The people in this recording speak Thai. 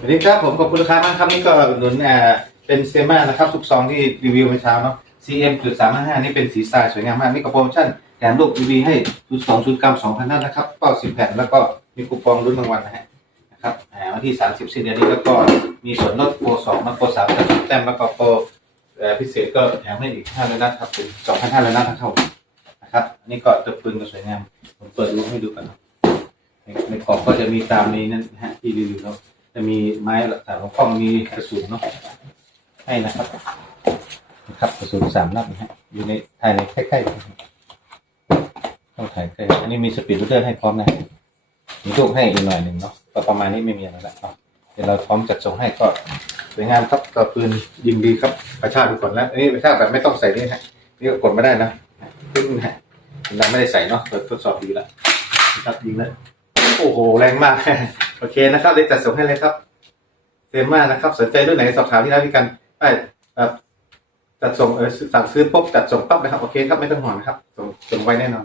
สวัสดีครับผมขอบคุณลูกค้ามากครับนี่ก็อุดหนุนอ่าเป็นเซม่านะครับทุกซองที่รีวิวเมื่อเช้าเนาะ CM จุดสามห้านี่เป็นสีทรายสวยงามมากนี่ก็โปรโมชั่นแถมลูก UV ให้ชุดสองชุดกรัมสองพันนัดนะครับก็สิบแผ่นแล้วก็มีคูปองรุ่นรางวัลนะฮะนะครับอ่าวันที่สามสิบสิ้นเดือนนี้แล้วก็มีส่วนลดโปรสองและโปรสามกับแต้มแล้วก็โปรเอ่อพิเศษก็แถมให้อีกห้าร้อยนัดครับเป็นสองพันห้าร้อยนัดทั้งเข้านะครับอันนี่ก็ตัวปืนก็สวยงามผมเปิดรูให้ดูกันนะในในกล่องก็จะมีตามนี้นั่นนะฮะที่รีวิวเนาะ จะมีไม้หลักฐานของกล้องมีกระสุนเนาะให้นะครับนะครับกระสุนสามนัดนะฮะอยู่ในถ่ายในใกล้ๆต้องถ่ายใกล้อันนี้มีสปีดรูเดอร์ให้พร้อมนะมีลูกให้อีกหน่อยหนึ่งเนาะประมาณนี้ไม่มีอะไรแล้วเนาะเดี๋ยวเราพร้อมจัดส่งให้ก็สวยงามครับต่อปืนยิงดีครับประชาดูก่อนแล้วอันนี้ประชาแบบไม่ต้องใส่นี่ฮะนี่ก็กดไม่ได้นะซึ่งนฮะเราไม่ได้ใส่เนาะเปิดทดสอบดีแล้วนะครับยิงแล้วโอ้โหแรงมาก โอเคนะครับเดี๋ยวจัดส่งให้เลยครับเซมานะครับ สนใจรุ่นไหนสอบถามที่ร้านพิกันได้จัดส่งเออสั่งซื้อปุ๊บจัดส่งปั๊บนะครับโอเคครับไม่ต้องห่วงนะครับส่งส่งไว้แน่นอน